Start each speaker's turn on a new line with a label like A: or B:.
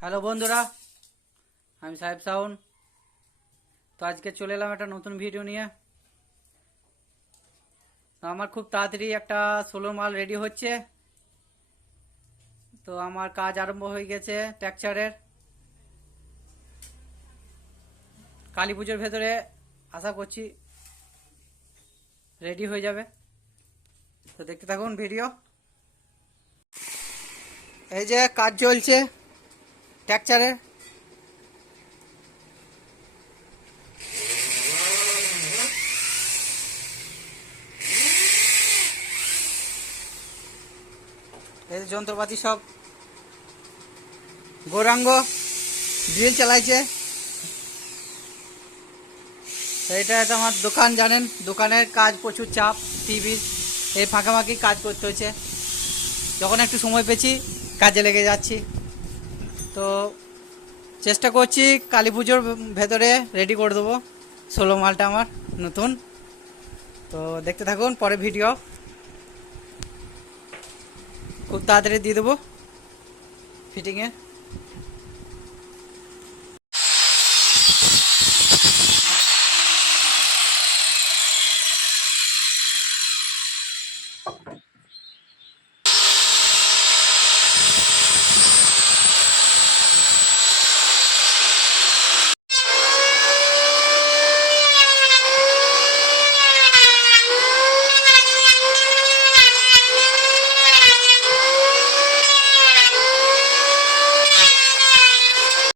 A: Hello বন্ধুরা, আমি সাহেব সাউন। তো আজকে চলে এলাম একটা নতুন ভিডিও নিয়ে। তো আমার খুব তাড়াতাড়ি একটা সোলো মাল রেডি হচ্ছে। তো আমার কাজ আরম্ভ হয়ে গেছে টেক্সচারের কালী পুজোর ভেতরে আশা করছি রেডি হয়ে যাবে। তো দেখতে থাকুন ভিডিও এই যে কাজ চলছে। এই যন্ত্রপাতি সব গৌরাঙ্গ ড্রিল চালাইছে। এটা একটা আমার দোকান, জানেন? দোকানের কাজ প্রচুর চাপ টিভির এই ফাঁকাফাঁকি কাজ করতে হচ্ছে। যখন একটু সময় পেয়েছি, কাজে লেগে যাচ্ছি। তো চেষ্টা করছি কালী পুজোর ভেতরে রেডি করে দেবো। ষোলো মালটা আমার নতুন। তো দেখতে থাকুন, পরে ভিডিও খুব তাড়াতাড়ি দিয়ে দেবো। ফিটিংয়ে